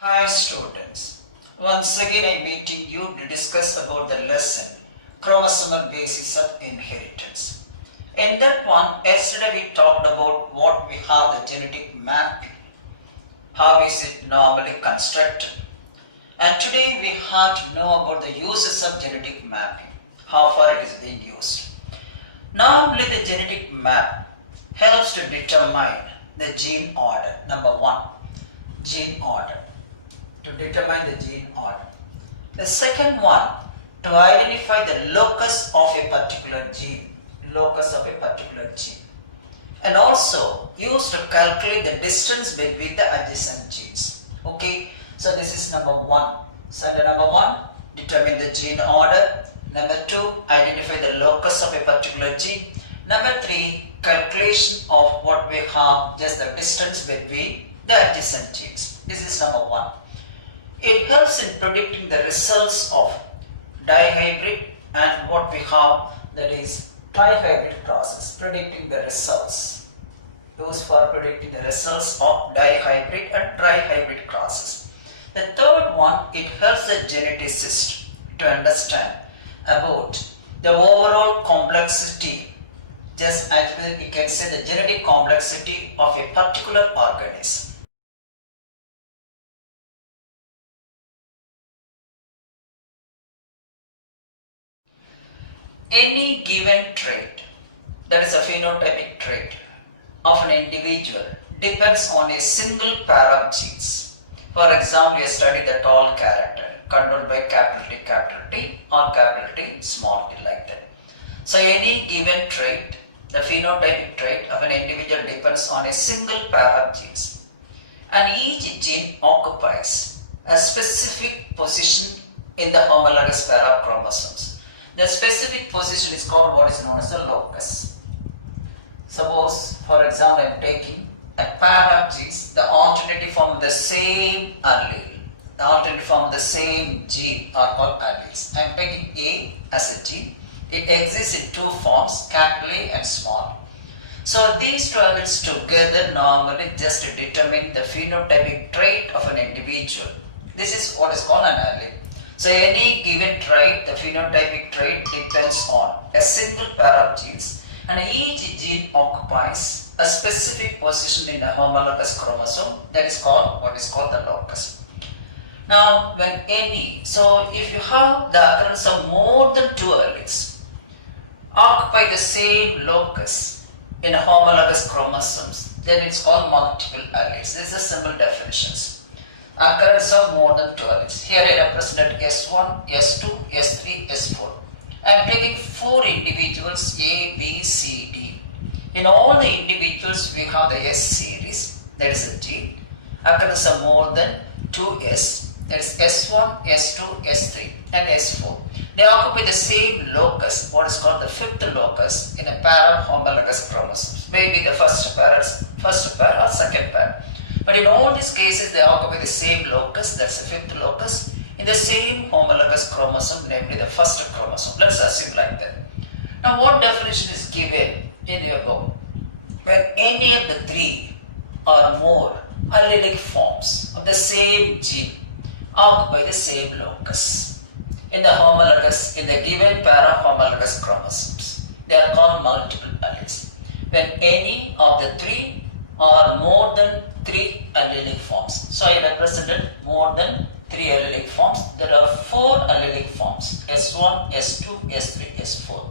Hi students, once again I am meeting you to discuss about the lesson Chromosomal Basis of Inheritance. In that one, yesterday we talked about what we have the genetic mapping, how is it normally constructed, and today we have to know about the uses of genetic mapping, how far it is being used. Normally the genetic map helps to determine the gene order. Number one, gene order. To determine the gene order. The second one, to identify the locus of a particular gene, and also used to calculate the distance between the adjacent genes. Okay, so this is number one. So number one, determine the gene order. Number two, identify the locus of a particular gene. Number three, calculation of what we have, just the distance between the adjacent genes. This is number one. It helps in predicting the results of dihybrid and what we have, that is trihybrid process, predicting the results. Used for predicting the results of dihybrid and trihybrid process. The third one, it helps the geneticist to understand about the overall complexity, just actually we can say the genetic complexity of a particular organism. Any given trait, that is a phenotypic trait of an individual, depends on a single pair of genes. For example, you study the tall character controlled by capital T or capital T, small t, like that. So any given trait, the phenotypic trait of an individual depends on a single pair of genes. And each gene occupies a specific position in the homologous pair of chromosomes. The specific position is called what is known as the locus. Suppose, for example, I am taking a pair of genes, the alternative form of the same allele, the alternative form of the same gene are called alleles. I am taking A as a gene. It exists in two forms, capital A and small. So these two alleles together normally just determine the phenotypic trait of an individual. This is what is called an allele. So any given trait, the phenotypic trait depends on a single pair of genes, and each gene occupies a specific position in a homologous chromosome, that is called what is called the locus. Now when so if you have the occurrence of more than two alleles occupy the same locus in a homologous chromosomes, then it's called multiple alleles. This is simple definitions. Occurrence of more than two alleles. Here I represented S1, S2, S3, S4. I am taking four individuals A, B, C, D. In all the individuals we have the S series, that is a gene. Occurrence of more than 2S, that is S1, S2, S3 and S4. They occupy the same locus, what is called the fifth locus in a pair of homologous chromosomes. Maybe the first pair or second pair. But in all these cases, they occupy the same locus, that's the fifth locus, in the same homologous chromosome, namely the first chromosome. Let's assume like that. Now, what definition is given in your book? When any of the three or more allelic forms of the same gene occupy the same locus in the given pair of homologous chromosomes, they are called multiple alleles. When any of the three or more than three allelic forms. So I represented more than three allelic forms. There are four allelic forms, S1, S2, S3, S4.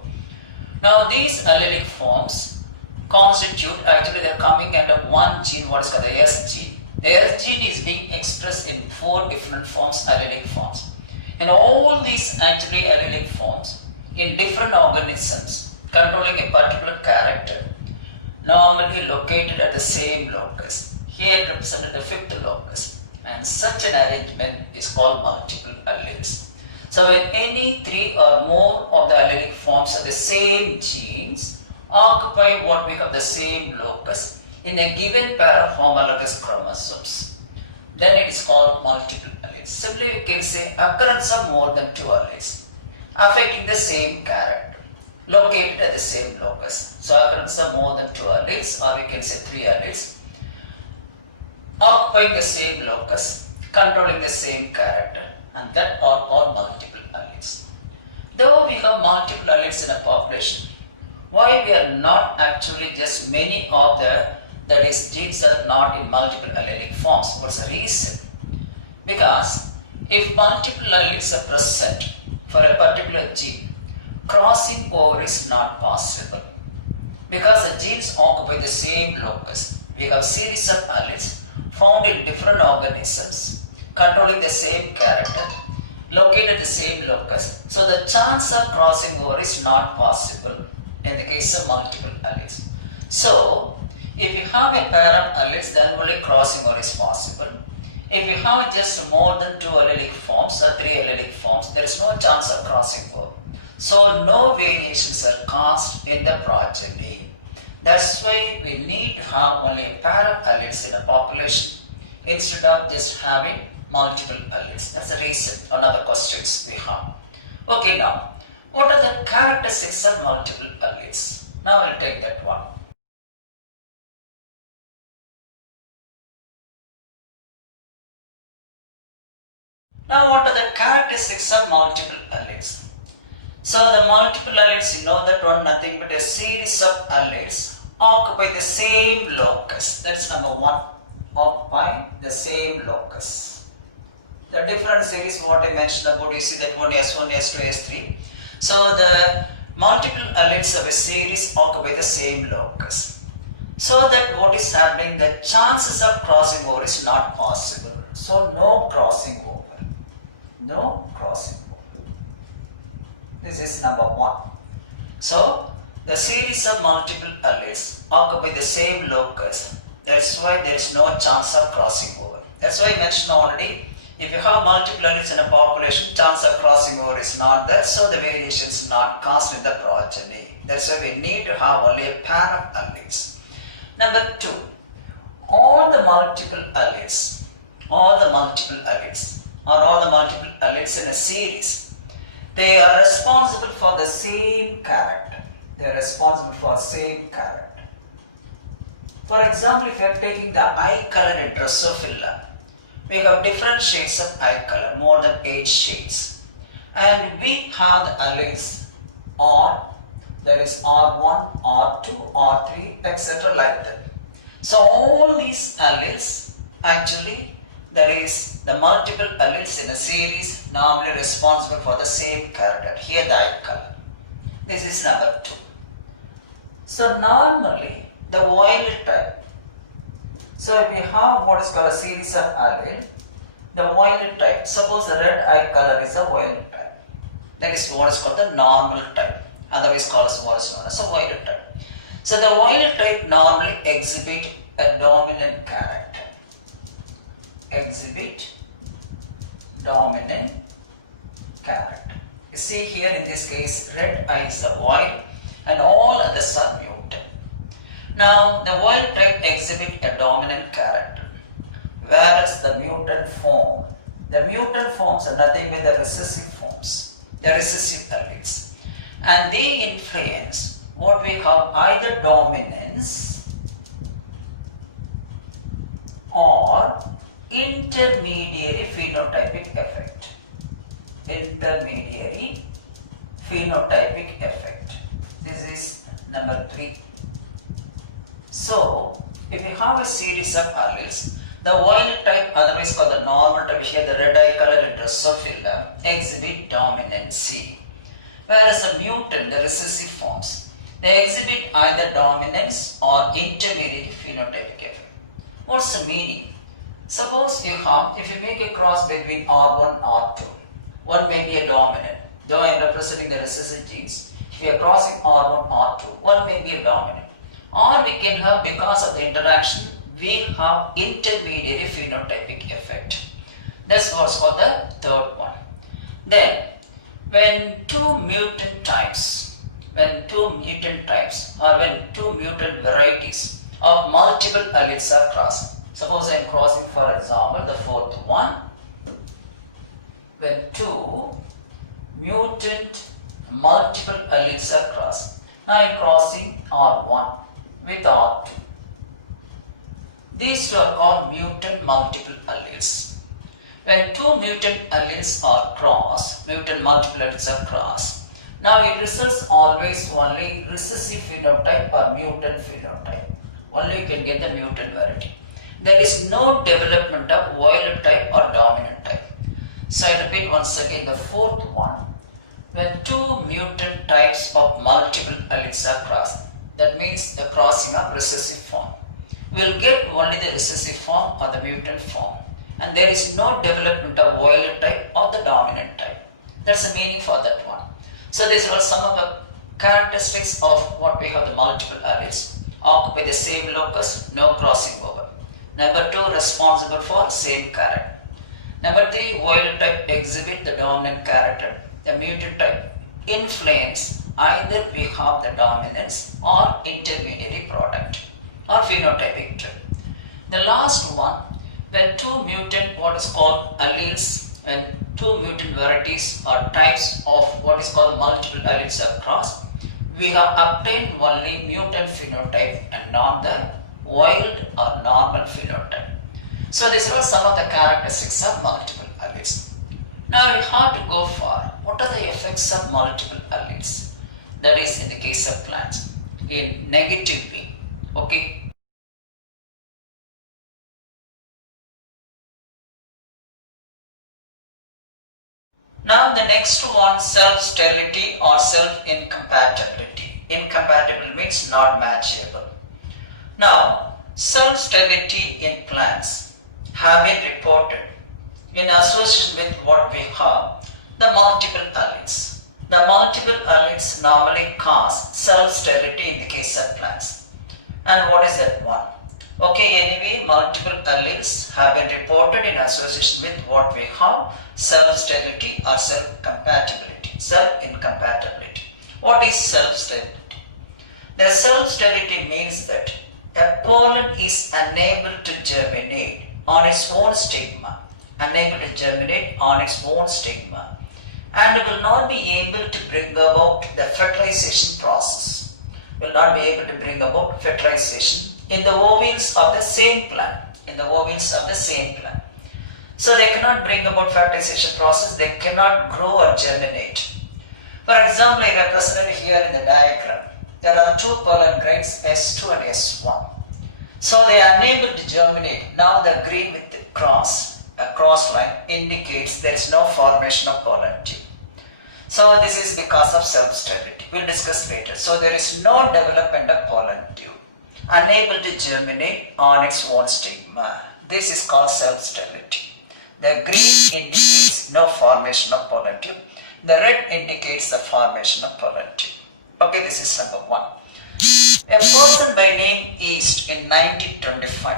Now these allelic forms constitute, actually they are coming under one gene, what is called the S gene. The S gene is being expressed in four different forms, allelic forms. And all these actually allelic forms in different organisms controlling a particular character, normally located at the same locus. Here represented the fifth locus, and such an arrangement is called multiple alleles. So when any three or more of the allelic forms of the same genes occupy what we have the same locus in a given pair of homologous chromosomes, then it is called multiple alleles. Simply we can say occurrence of more than two alleles affecting the same character, located at the same locus. So occurrence of more than two alleles, or we can say three alleles, occupying the same locus controlling the same character, and that are called multiple alleles. Though we have multiple alleles in a population, why we are not actually just many of the, that is, genes are not in multiple allelic forms? What's the reason? Because if multiple alleles are present for a particular gene, crossing over is not possible. Because the genes occupy the same locus, we have series of alleles found in different organisms, controlling the same character, located at the same locus. So the chance of crossing over is not possible in the case of multiple alleles. So if you have a pair of alleles, then only crossing over is possible. If you have just more than 2 allelic forms or 3 allelic forms, there is no chance of crossing over. So no variations are caused in the progeny. That's why we need to have only a pair of alleles in a population instead of just having multiple alleles. That's the reason. Another questions we have. Okay, now what are the characteristics of multiple alleles? Now I'll take that one. Now what are the characteristics of multiple alleles? So the multiple alleles, you know that one, nothing but a series of alleles occupy the same locus. That's number one. Occupy the same locus. The different series what I mentioned about, you see that one S1, S2, S3. So the multiple alleles of a series occupy the same locus. So that what is happening, the chances of crossing over is not possible. So no crossing over. No crossing over. This is number one. So the series of multiple alleles occupy the same locus. That's why there is no chance of crossing over. That's why I mentioned already, if you have multiple alleles in a population, chance of crossing over is not there, so the variation is not caused in the progeny. That's why we need to have only a pair of alleles. Number two, all the multiple alleles in a series, they are responsible for the same character. They are responsible for the same character. For example, if you are taking the eye color in Drosophila, we have different shades of eye color, more than 8 shades. And we have the alleles R, that is R1, R2, R3, etc. like that. So all these alleles, actually, there is the multiple alleles in a series normally responsible for the same character. Here the eye color. This is number 2. So normally the violet type. So if we have what is called a series of allele, the violet type. Suppose the red eye color is a violet type. That is what is called the normal type. Otherwise called as what is known as a violet type. So the violet type normally exhibit a dominant character. Exhibit dominant character. You see here in this case, red eye is the void and all others are mutant. Now the violet type exhibit a dominant character, whereas the mutant forms are nothing but the recessive forms, the recessive alleles, and they influence what we call either dominance or intermediary phenotypic effect. Intermediary phenotypic effect. This is number 3. So, if you have a series of alleles, the violet type, otherwise called the normal type, here the red eye color in Drosophila, exhibit dominancy. Whereas the mutant, the recessive forms, they exhibit either dominance or intermediate phenotypic effect. What's the meaning? Suppose you have, if you make a cross between R1 and R2, one may be a dominant, though I am representing the recessive genes. If you are crossing R1 R2, one may be a dominant. Or we can have, because of the interaction, we have intermediary phenotypic effect. That's what's called the third one. Then, when two mutant types or when two mutant varieties of multiple alleles are crossed. Suppose I am crossing, for example, the fourth one. When two mutant multiple alleles are crossed. Now I am crossing R1 with R2. These two are called mutant multiple alleles. when two mutant alleles are crossed, mutant multiple alleles are crossed, now it results always only recessive phenotype or mutant phenotype. Only you can get the mutant variety. There is no development of wild type or dominant type. So I repeat once again the fourth one. When two mutant types of multiple alleles are crossed, that means the crossing of recessive form, we will get only the recessive form or the mutant form, and there is no development of wild type or the dominant type. That's the meaning for that one. So these are some of the characteristics of what we have the multiple alleles. Occupy the same locus, no crossing over. Number 2, responsible for same character. Number 3, wild type exhibit the dominant character. The mutant type influence either we have the dominance or intermediary product or phenotypic trait. The last one, when two mutant what is called alleles, when two mutant varieties or types of what is called multiple alleles are crossed, we have obtained only mutant phenotype and not the wild or normal phenotype. So these are some of the characteristics of multiple alleles. Now we have to go for what are the effects of multiple alleles, that is in the case of plants in negative way. Okay. Now the next one, self-sterility or self-incompatibility. Incompatible means not matchable. Now self-sterility in plants have been reported in association with what we have the multiple alleles. The multiple alleles normally cause self-sterility in the case of plants. And what is that one? Okay, anyway, multiple alleles have been reported in association with what we have self-sterility or self-compatibility, self-incompatibility. What is self-sterility? The self-sterility means that a pollen is unable to germinate on its own stigma, and will not be able to bring about the fertilization process, in the ovules of the same plant, So they cannot bring about fertilization process, they cannot grow or germinate. For example, I represented here in the diagram, there are two pollen grains S2 and S1. So they are unable to germinate. Now the green with the cross, a cross line indicates there is no formation of pollen tube. So this is because of self-sterility. We'll discuss later. So there is no development of pollen tube, unable to germinate on its own stigma. This is called self-sterility. The green indicates no formation of pollen tube. The red indicates the formation of pollen tube. Okay, this is number 1. A person by name East in 1925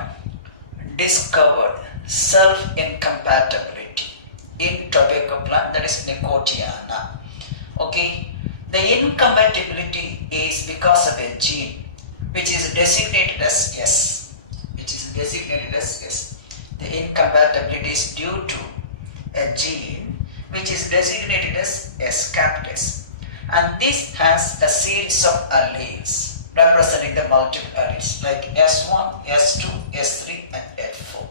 discovered self-incompatibility in tobacco plant, that is Nicotiana. Okay, the incompatibility is because of a gene which is designated as S. The incompatibility is due to a gene which is designated as S, capital S. And this has a series of alleles representing the multiple alleles like S1, S2, S3 and S4.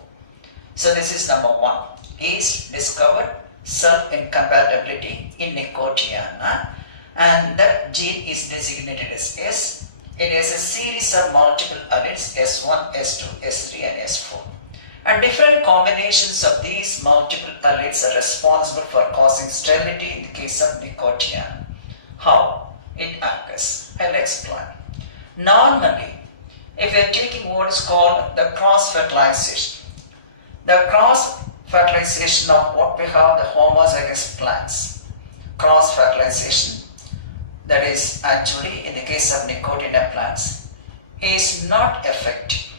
So this is number 1. Is discovered self-incompatibility in Nicotiana, and that gene is designated as S. It has a series of multiple alleles S1, S2, S3 and S4. And different combinations of these multiple alleles are responsible for causing sterility in the case of Nicotiana. How it occurs? I'll explain. Normally, if you are taking what is called the cross-fertilization, of what we have the homozygous plants, cross-fertilization, that is actually in the case of Nicotiana plants, is not effective.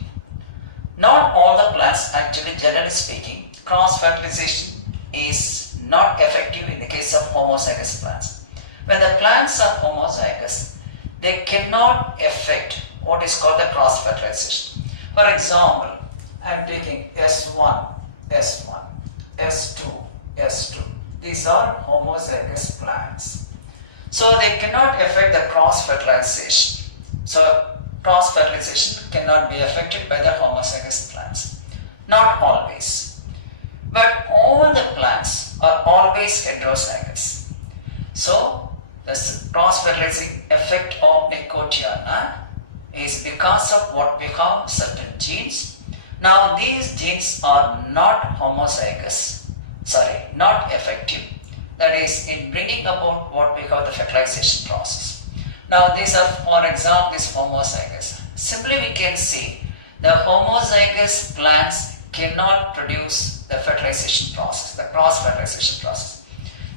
Not all the plants, actually generally speaking, cross-fertilization is not effective in the case of homozygous plants. When the plants are homozygous, they cannot affect what is called the cross-fertilization. For example, I am taking S1, S1, S2, S2. These are homozygous plants. So they cannot affect the cross-fertilization. So cross-fertilization cannot be affected by the homozygous plants. Not always. But all the always heterozygous. So the cross-fertilizing effect of Nicotiana is because of what we call certain genes. Now these genes are not not effective. That is in bringing about what we call the fertilization process. Now these are, for example, this homozygous. Simply we can see the homozygous plants cannot produce the fertilization process, the cross-fertilization process.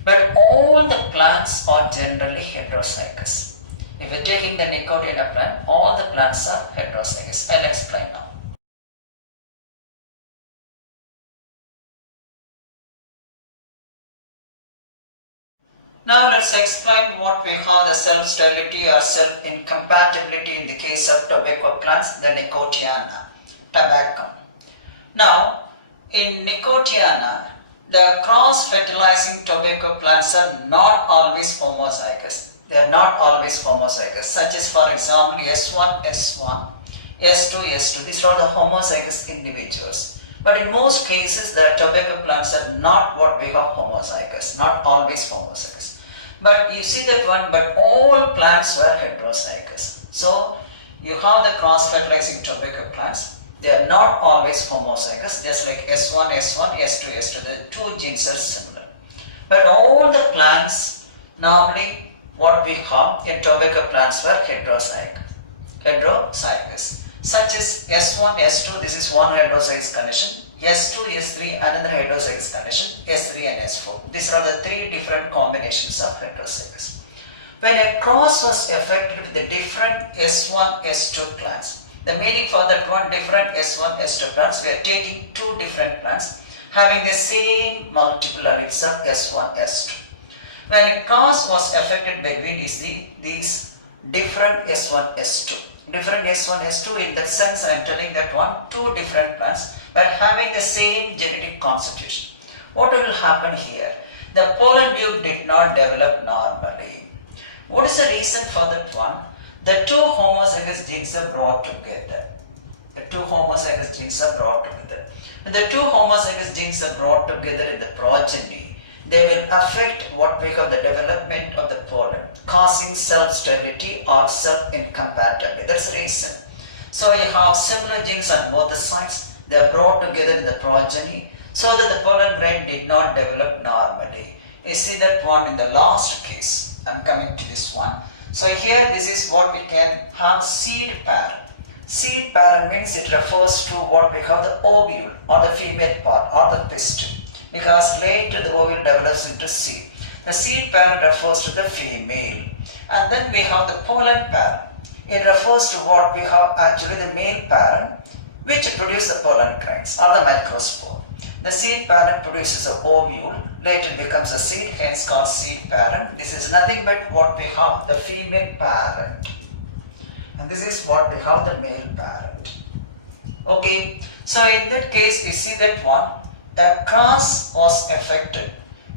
But all the plants are generally heterozygous. If we are taking the Nicotiana plant, all the plants are heterozygous. I'll explain now. Now let's explain what we call the self-sterility or self-incompatibility in the case of tobacco plants, the Nicotiana, tobacco. Now, in Nicotiana, the cross-fertilizing tobacco plants are not always homozygous. They are not always homozygous, such as for example S1, S1, S2, S2. These are the homozygous individuals. But in most cases, the tobacco plants are not what we call homozygous, not always homozygous. But you see that one, but all plants were heterozygous. So you have the cross-fertilizing tobacco plants. They are not always homozygous, just like S1, S1, S2, S2. The two genes are similar. But all the plants, normally what we have in tobacco plants were heterozygous. Such as S1, S2, this is one heterozygous condition. S2, S3, another heterozygous condition, S3 and S4. These are the three different combinations of heterozygous. When a cross was effected with the different S1, S2 plants, the meaning for that one different S1, S2 plants, we are taking two different plants having the same multiple alleles of S1, S2. When a cross was effected between these different S1, S2. Different S1, S2, in that sense I am telling that one, two different plants but having the same genetic constitution. What will happen here? The pollen tube did not develop normally. What is the reason for that one? The two homozygous genes are brought together. The two homozygous genes are brought together. When the two homozygous genes are brought together in the progeny, they will affect what we call the development of the pollen, causing self-sterility or self-incompatibility. That's the reason. So you have similar genes on both the sides. They are brought together in the progeny so that the pollen grain did not develop normally. You see that one in the last case. I am coming to this one. So here this is what we can have seed pair. Seed pair means it refers to what we call the ovule or the female part or the pistil, because later the ovule develops into seed. The seed parent refers to the female. And then we have the pollen parent. It refers to what we have actually the male parent which produces the pollen grains or the microspore. The seed parent produces an ovule, later becomes a seed, hence called seed parent. This is nothing but what we have the female parent. And this is what we have the male parent. Okay, so in that case we see that one, a cross was effected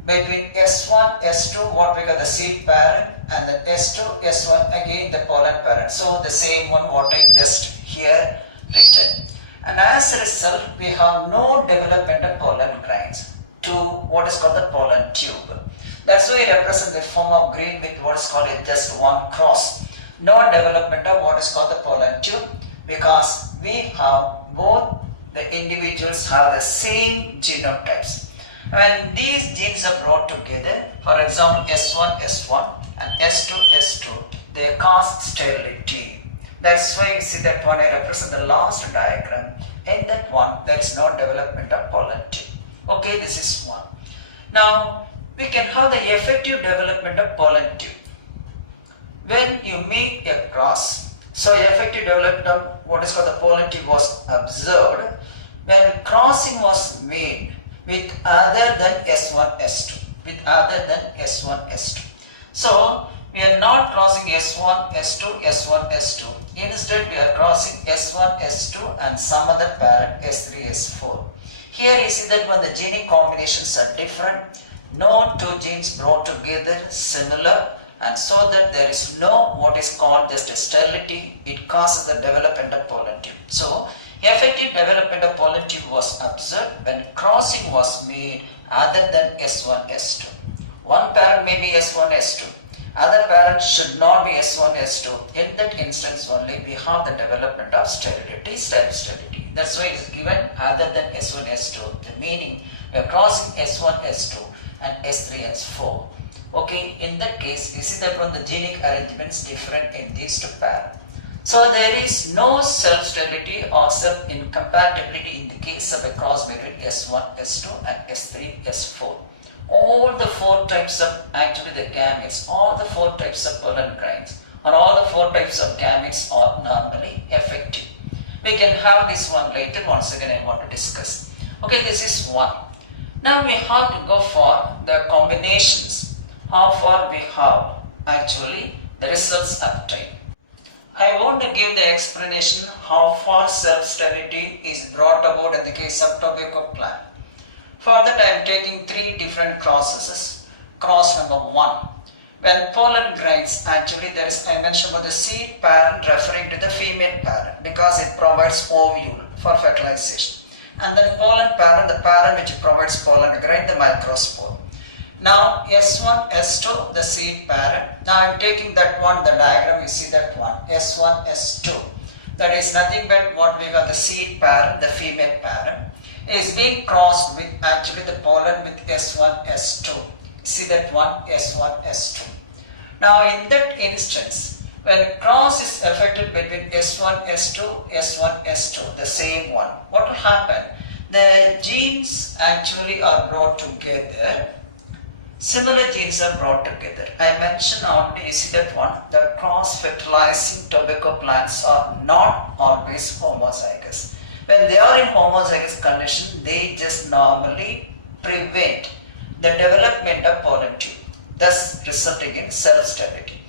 between S1, S2, what we call the seed parent, and then S2, S1 again the pollen parent. So the same one what I just here written. And as a result, we have no development of pollen grains to what is called the pollen tube. That's why it represents the form of green with what is called just one cross. No development of what is called the pollen tube, because we have both the individuals have the same genotypes. When these genes are brought together, for example S1, S1 and S2, S2, they cause sterility. That's why you see that one I represent the last diagram. In that one, there is no development of pollen tube. Okay, this is one. Now, we can have the effective development of pollen tube. When you make a cross, so effective development of what is called the pollen tube was observed when crossing was made with other than S1, S2. With other than S1, S2. So, we are not crossing S1, S2, S1, S2. Instead, we are crossing S1, S2 and some other parent S3, S4. Here you see that when the gene combinations are different, no two genes brought together similar, and so that there is no what is called just a sterility, it causes the development of pollen tube. So, effective development of pollen tube was observed when crossing was made other than S1, S2. One parent may be S1, S2. Other parent should not be S1, S2. In that instance only we have the development of sterility, self-sterility. That's why it is given other than S1, S2. The meaning we are crossing S1, S2 and S3, S4. Okay, in that case, you see that from the genic arrangement is different in these two parents. So there is no self-sterility or self-incompatibility in the case of a cross between S1, S2 and S3, S4. All the four types of actually the gametes, all the four types of pollen grains or all the four types of gametes are normally effective. We can have this one later. Once again I want to discuss. Okay, this is one. Now we have to go for the combinations. How far we have actually the results obtained. I want to give the explanation how far self-sterility is brought about in the case of tobacco plant. For that I am taking three different crosses. Cross number 1. When pollen grains, actually there is, I mentioned about the seed parent referring to the female parent because it provides ovule for fertilization. And then pollen parent, the parent which provides pollen grain, the microspore. Now S1, S2, the seed parent. Now I am taking that one, the diagram, you see that one, S1, S2. That is nothing but what we got the seed parent, the female parent, is being crossed with actually the pollen with S1, S2. See that one, S1, S2. Now in that instance, when cross is effected between S1, S2, S1, S2, the same one, what will happen? The genes actually are brought together. Similar genes are brought together. I mentioned already, you see that one, the cross-fertilizing tobacco plants are not always homozygous. When they are in homozygous condition, they just normally prevent the development of pollen tube, thus resulting in self-sterility.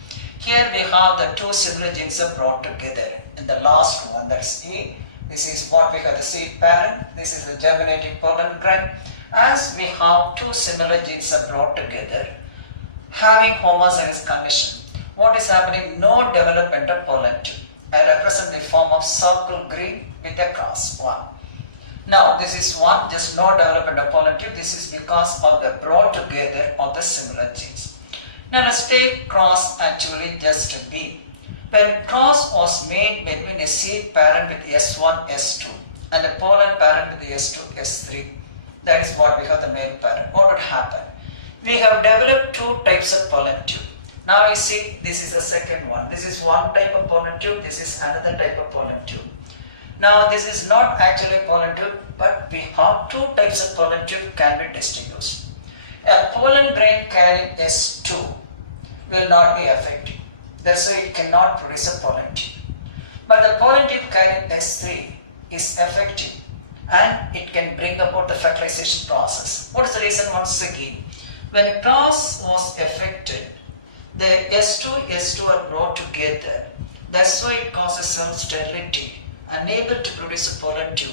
Here we have the two similar genes are brought together. In the last one, that's A, this is what we call the seed parent, this is the germinating pollen grain. As we have two similar genes are brought together, having homozygous condition, what is happening? No development of pollen tube. I represent the form of circle green with a cross 1. Now this is 1, just no development of pollen tube. This is because of the brought together of the similar genes. Now let's take cross actually just B. When cross was made between a seed parent with S1, S2 and a pollen parent with S2, S3, that is what we have the male parent. What would happen? We have developed two types of pollen tube. Now you see, this is the second one. This is one type of pollen tube, this is another type of pollen tube. Now this is not actually pollen tube, but we have two types of pollen tube can be distinguished. A pollen grain carrying S2 will not be effective. That's why it cannot produce a pollen tube. But the pollen tube carrying S3 is effective and it can bring about the fertilization process. What is the reason? Once again, when cross was affected, the S2, S2 are brought together. That's why it causes self-sterility, unable to produce a pollen tube.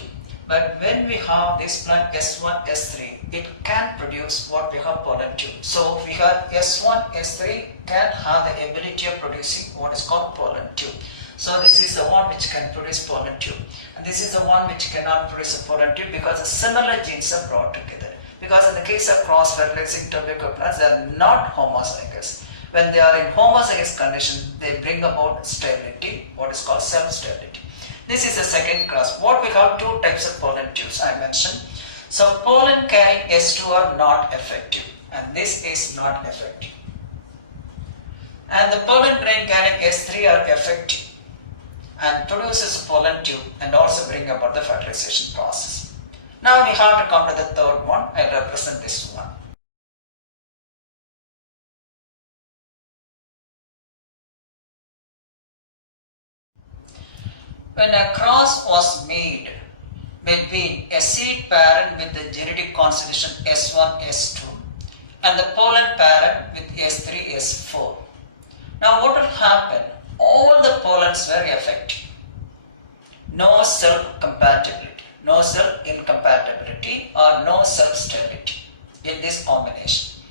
But when we have this plant S1, S3, it can produce what we have pollen tube. So we have S1, S3 can have the ability of producing what is called pollen tube. So this is the one which can produce pollen tube. And this is the one which cannot produce a pollen tube because the similar genes are brought together. Because in the case of cross-fertilizing tobacco plants, they are not homozygous. When they are in homozygous condition, they bring about sterility, what is called self-sterility. This is the second cross. What we have two types of pollen tubes I mentioned. So pollen carrying S2 are not effective and this is not effective. And the pollen grain carrying S3 are effective and produces pollen tube and also bring about the fertilization process. Now we have to come to the third one. I represent this one. When a cross was made between a seed parent with the genetic constitution S1, S2 and the pollen parent with S3, S4. Now what will happen? All the pollens were effective. No self-compatibility, no self-incompatibility or no self-sterility in this combination.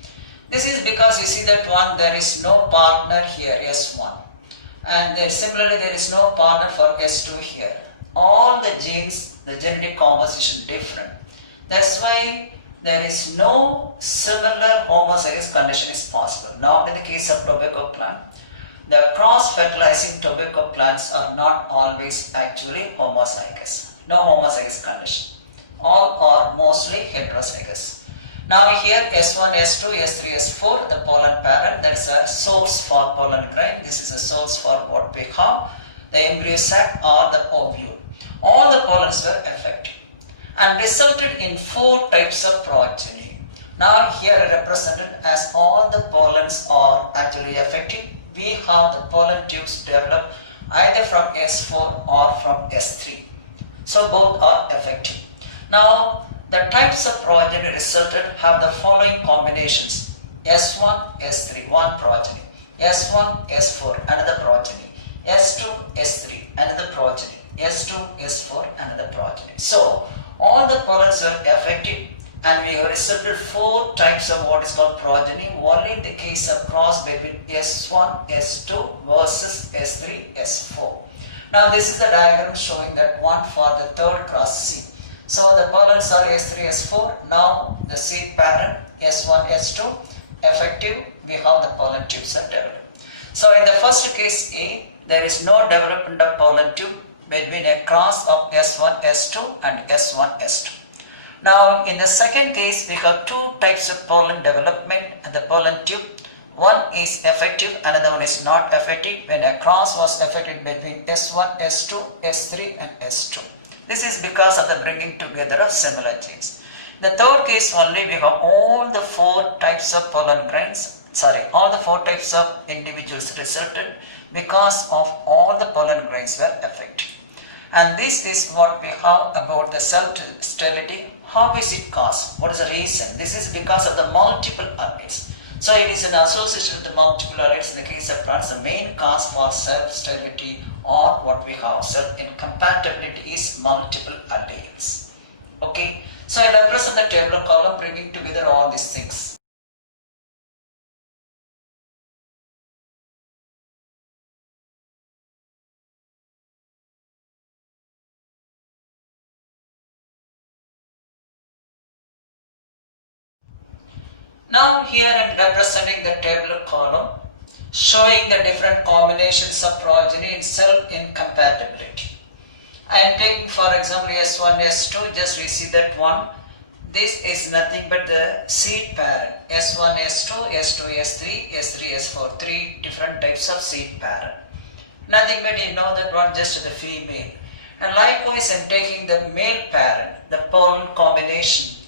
This is because you see that one, there is no partner here, S1. And then similarly there is no partner for S2 here. All the genes, the genetic composition different. That's why there is no similar homozygous condition is possible. Now in the case of tobacco plant, the cross-fertilizing tobacco plants are not always actually homozygous. No homozygous condition. All are mostly heterozygous. Now here S1, S2, S3, S4, the pollen parent, that is a source for pollen grain. This is a source for what we have, the embryo sac or the ovule. All the pollens were effective and resulted in 4 types of progeny. Now here represented as all the pollens are actually effective. We have the pollen tubes developed either from S4 or from S3. So both are effective. Now the types of progeny resulted have the following combinations: S1, S3, one progeny; S1, S4, another progeny; S2, S3, another progeny; S2, S4, another progeny. So all the pollens were effective and we have resulted 4 types of what is called progeny only in the case of cross between S1, S2 versus S3, S4. Now this is the diagram showing that one for the third cross seed. So the pollens are S3, S4. Now the seed parent S1, S2 effective, we have the pollen tubes are developed. So in the first case A, there is no development of pollen tube between a cross of S1, S2 and S1, S2. Now in the second case, we have 2 types of pollen development and the pollen tube. One is effective, another one is not effective when a cross was effected between S1, S2, S3 and S2. This is because of the bringing together of similar genes. In the third case only, we have all the 4 types of pollen grains, all the 4 types of individuals resulted because of all the pollen grains were effective. And this is what we have about the self-sterility. How is it caused? What is the reason? This is because of the multiple alleles. So it is an association with the multiple alleles. In the case of plants, the main cause for self-sterility or what we have self-incompatibility is multiple alleles. Okay, so I represent the tabular column bringing together all these things. Now here I am representing the tabular column showing the different combinations of progeny in self-incompatibility. I am taking for example S1, S2, just we see that one. This is nothing but the seed parent S1, S2, S2, S3, S3, S4, 3 different types of seed parent. Nothing but you know that one just the female. And likewise I am taking the male parent, the pollen combination.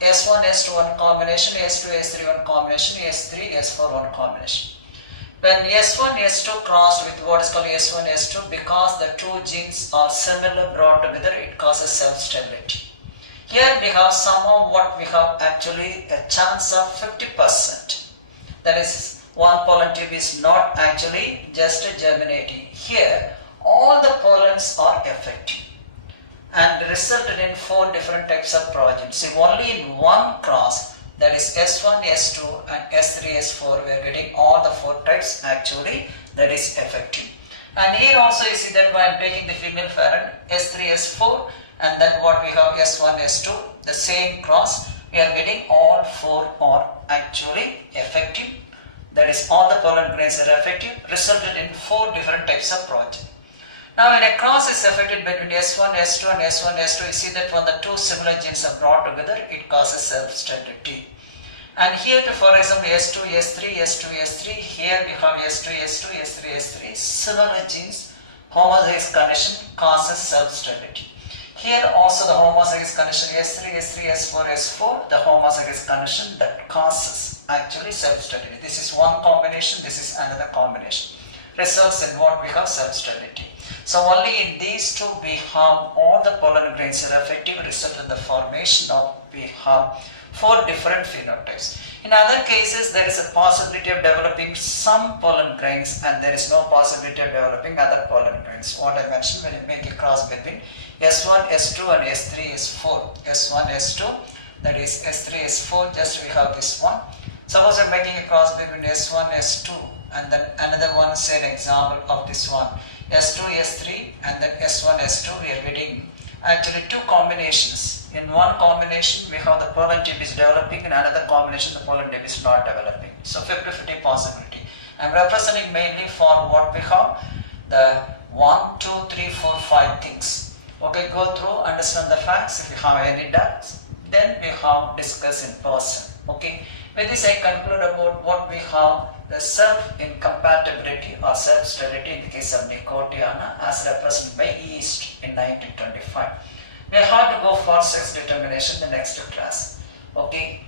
S1, S2 one combination, S2, S3 one combination, S3, S4 one combination. When S1, S2 crossed with what is called S1, S2, because the 2 genes are similar brought together, it causes self-sterility. Here we have somehow what we have actually a chance of 50%. That is, one pollen tube is not actually just germinating. Here all the pollens are effective and resulted in 4 different types of progeny. See, only in one cross, that is S1, S2 and S3, S4, we are getting all the 4 types actually that is effective. And here also you see that I am taking the female parent S3, S4 and then what we have S1, S2, the same cross, we are getting all 4 are actually effective. That is, all the pollen grains are effective, resulted in 4 different types of progeny. Now when a cross is affected between S1, S2 and S1, S2, you see that when the 2 similar genes are brought together, it causes self-sterility. And here to, for example, S2, S3, S2, S3, here we have S2, S2, S3, S3, similar genes, homozygous condition causes self-sterility. Here also the homozygous condition S3, S3, S4, S4, the homozygous condition that causes actually self-sterility. This is one combination, this is another combination. Results in what we have self-sterility. So only in these 2 we have all the pollen grains are effective, result in the formation of we have 4 different phenotypes. In other cases there is a possibility of developing some pollen grains and there is no possibility of developing other pollen grains. What I mentioned when you make a cross between S1, S2 and S3, S4. S1, S2, that is S3, S4, just we have this one. Suppose I am making a cross between S1, S2 and then another one, say an example of this one. S2, S3 and then S1, S2, we are getting actually 2 combinations. In one combination, we have the pollen tube is developing, in another combination, the pollen tube is not developing. So 50-50 possibility. I am representing mainly for what we have, the 1, 2, 3, 4, 5 things. Okay, go through, understand the facts. If you have any doubts, then we have discuss in person. Okay, with this I conclude about what we have, the self-incompatibility or self-sterility in the case of Nicotiana as represented by yeast in 1925. We have to go for sex determination in the next class. Okay.